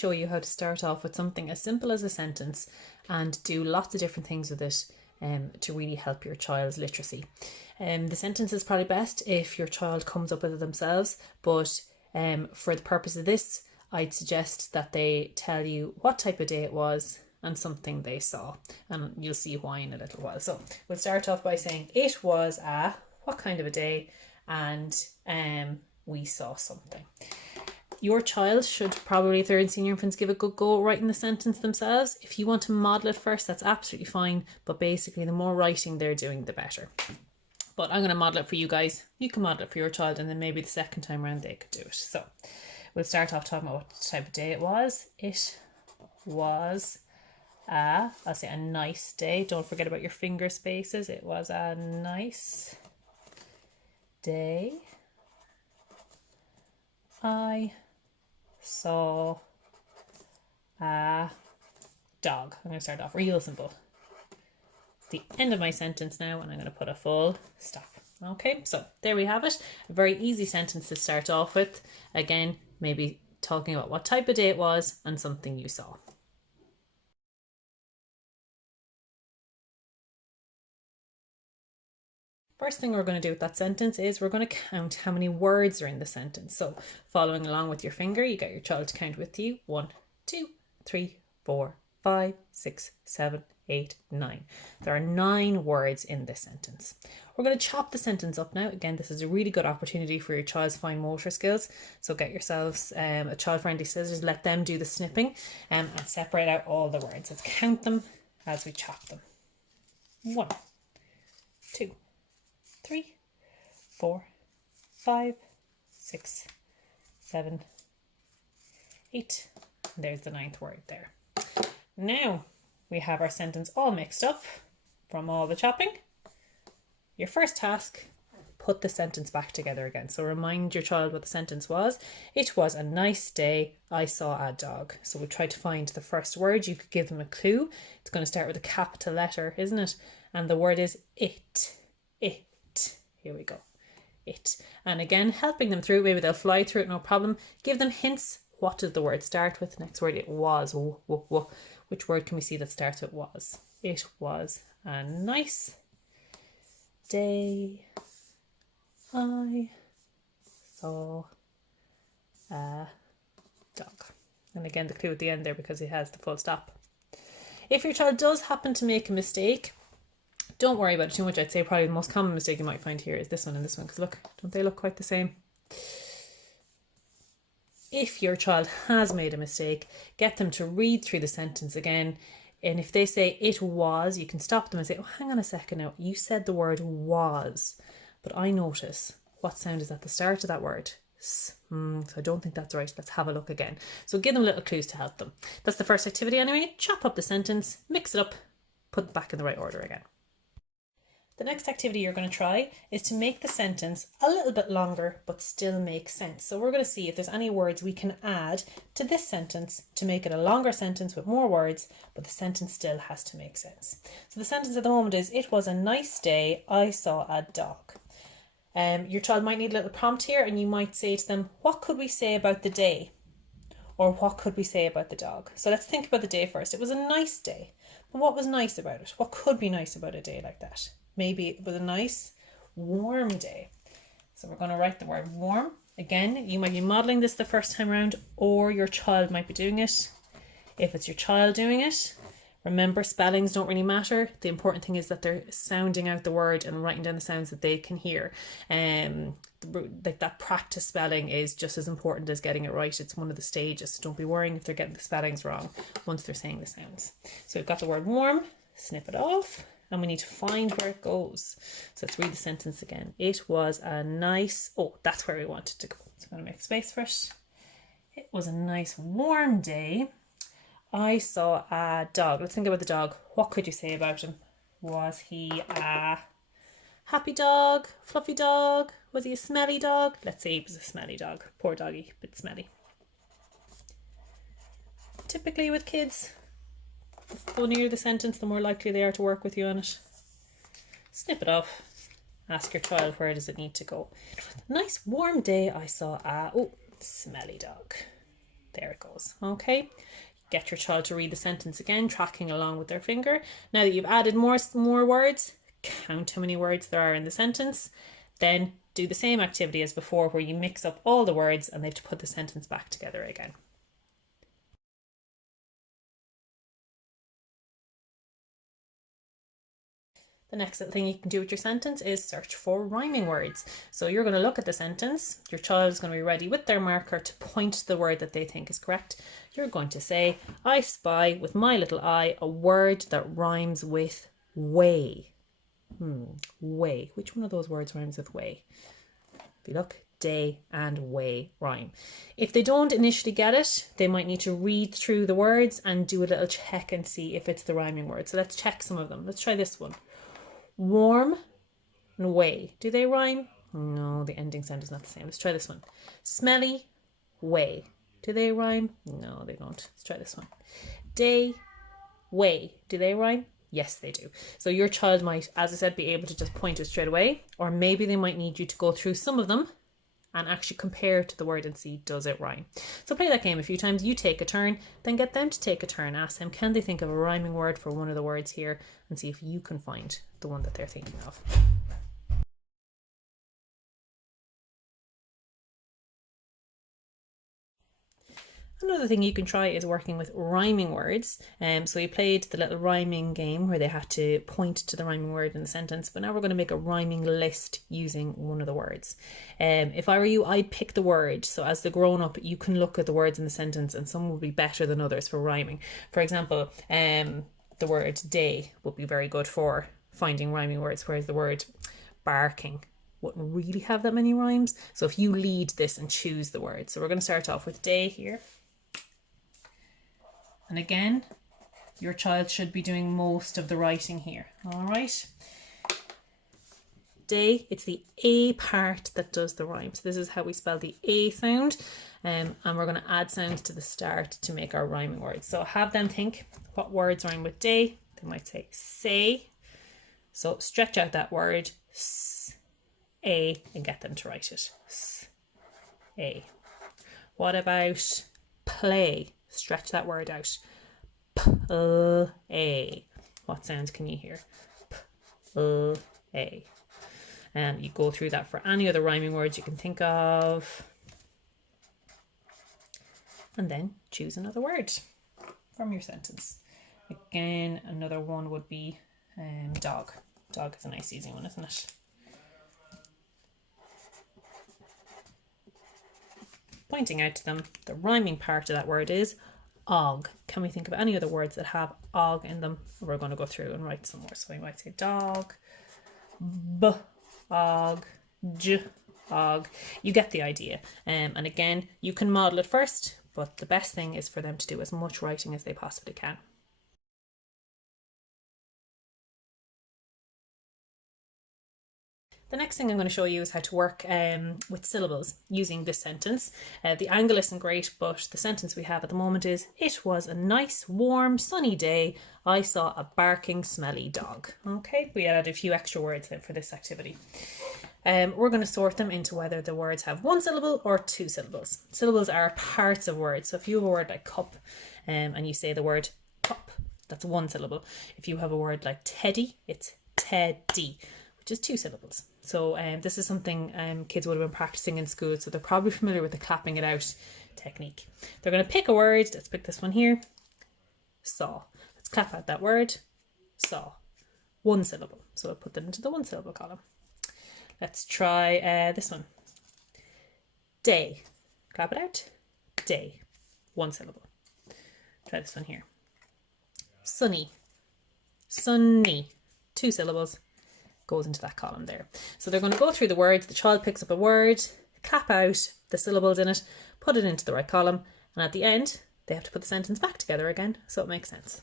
show you how to start off with something as simple as a sentence and do lots of different things with it to really help your child's literacy. The sentence is probably best if your child comes up with it themselves, but for the purpose of this, I'd suggest that they tell you what type of day it was and something they saw, and you'll see why in a little while. So we'll start off by saying it was a what kind of a day, and we saw something. Your child should probably, if they're in senior infants, give a good go at writing the sentence themselves. If you want to model it first, that's absolutely fine, but basically the more writing they're doing, the better. But I'm going to model it for you guys. You can model it for your child, and then maybe the second time around they could do it. So we'll start off talking about what type of day it was. It was I'll say a nice day. Don't forget about your finger spaces. It was a nice day. I saw a dog. I'm going to start off real simple. It's the end of my sentence now, and I'm going to put a full stop. Okay, so there we have it. A very easy sentence to start off with. Again, maybe talking about what type of day it was and something you saw. First thing we're going to do with that sentence is we're going to count how many words are in the sentence. So following along with your finger, you get your child to count with you. 1, 2, 3, 4, 5, 6, 7, 8, 9. There are 9 words in this sentence. We're going to chop the sentence up now. Again, this is a really good opportunity for your child's fine motor skills. So get yourselves a child-friendly scissors, let them do the snipping and separate out all the words. Let's count them as we chop them. 1, 2, 3, 4, 5, 6, 7, 8. There's the 9th word there. Now we have our sentence all mixed up from all the chopping. Your first task, put the sentence back together again. So remind your child what the sentence was. It was a nice day. I saw a dog. So we try to find the first word. You could give them a clue. It's going to start with a capital letter, isn't it? And the word is it. It. Here we go. It. And again, helping them through. Maybe they'll fly through it, no problem. Give them hints. What does the word start with? Next word, it was. Which word can we see that starts with was? It was a nice day. I saw a dog. And again, the clue at the end there because it has the full stop. If your child does happen to make a mistake, don't worry about it too much. I'd say probably the most common mistake you might find here is this one and this one, because look, don't they look quite the same? If your child has made a mistake, get them to read through the sentence again. And if they say it was, you can stop them and say, oh, hang on a second now. You said the word was, but I notice what sound is at the start of that word. So I don't think that's right. Let's have a look again. So give them little clues to help them. That's the first activity anyway. Chop up the sentence, mix it up, put it back in the right order again. The next activity you're going to try is to make the sentence a little bit longer but still make sense. So we're going to see if there's any words we can add to this sentence to make it a longer sentence with more words, but the sentence still has to make sense. So the sentence at the moment is, it was a nice day. I saw a dog. Your child might need a little prompt here, and you might say to them, what could we say about the day? Or what could we say about the dog? So let's think about the day first. It was a nice day. But what was nice about it? What could be nice about a day like that? Maybe it was a nice warm day. So we're going to write the word warm. Again, you might be modelling this the first time around, or your child might be doing it. If it's your child doing it, remember spellings don't really matter. The important thing is that they're sounding out the word and writing down the sounds that they can hear. Like that practice spelling is just as important as getting it right. It's one of the stages. So don't be worrying if they're getting the spellings wrong once they're saying the sounds. So we've got the word warm, snip it off. And we need to find where it goes. So let's read the sentence again. It was a nice, that's where we want it to go. So I'm going to make space for it. It was a nice warm day. I saw a dog. Let's think about the dog. What could you say about him? Was he a happy dog? Fluffy dog? Was he a smelly dog? Let's say he was a smelly dog. Poor doggy, a bit smelly. Typically with kids, the funnier the sentence, the more likely they are to work with you on it. Snip it off. Ask your child, where does it need to go? Nice warm day. I saw a smelly dog. There it goes. Okay. Get your child to read the sentence again, tracking along with their finger. Now that you've added more words, count how many words there are in the sentence. Then do the same activity as before where you mix up all the words and they have to put the sentence back together again. The next thing you can do with your sentence is search for rhyming words. So you're going to look at the sentence. Your child is going to be ready with their marker to point to the word that they think is correct. You're going to say, I spy with my little eye a word that rhymes with way. Way. Which one of those words rhymes with way? If you look, day and way rhyme. If they don't initially get it, they might need to read through the words and do a little check and see if it's the rhyming word. So let's check some of them. Let's try this one. Warm and way. Do they rhyme? No, the ending sound is not the same. Let's try this one. Smelly, way. Do they rhyme? No, they don't. Let's try this one. Day, way. Do they rhyme? Yes, they do. So your child might, as I said, be able to just point to it straight away, or maybe they might need you to go through some of them and actually compare to the word and see, does it rhyme? So play that game a few times. You take a turn, then get them to take a turn. Ask them, can they think of a rhyming word for one of the words here, and see if you can find the one that they're thinking of. Another thing you can try is working with rhyming words. So we played the little rhyming game where they had to point to the rhyming word in the sentence, but now we're going to make a rhyming list using one of the words. If I were you, I'd pick the word. So as the grown-up, you can look at the words in the sentence and some will be better than others for rhyming. For example, the word day would be very good for finding rhyming words, whereas the word barking wouldn't really have that many rhymes. So if you lead this and choose the word. So we're going to start off with day here. And again, your child should be doing most of the writing here. All right. Day, it's the A part that does the rhyme. So this is how we spell the A sound. And we're going to add sounds to the start to make our rhyming words. So have them think what words rhyme with day. They might say say. So stretch out that word, S, A, and get them to write it. S, A. What about play? Stretch that word out. P-L-A. What sounds can you hear? P-L-A. And you go through that for any other rhyming words you can think of. And then choose another word from your sentence. Again, another one would be dog. Dog is a nice easy one, isn't it? Pointing out to them, the rhyming part of that word is og. Can we think of any other words that have og in them? We're going to go through and write some more. So we might say dog, b, og, j, og. You get the idea. And again, you can model it first, but the best thing is for them to do as much writing as they possibly can. The next thing I'm going to show you is how to work with syllables using this sentence. The angle isn't great, but the sentence we have at the moment is, it was a nice, warm, sunny day. I saw a barking, smelly dog. Okay, we added a few extra words then for this activity. We're going to sort them into whether the words have one syllable or two syllables. Syllables are parts of words. So if you have a word like cup and you say the word cup, that's one syllable. If you have a word like teddy, it's teddy, which is two syllables. So this is something kids would have been practicing in school, so they're probably familiar with the clapping it out technique. They're going to pick a word. Let's pick this one here. Saw. Let's clap out that word. Saw. One syllable. So I'll put that into the one syllable column. Let's try this one. Day. Clap it out. Day. One syllable. Try this one here. Sunny. Sunny. Two syllables. Goes into that column there. So they're going to go through the words. The child picks up a word, clap out the syllables in it, put it into the right column, and at the end they have to put the sentence back together again so it makes sense.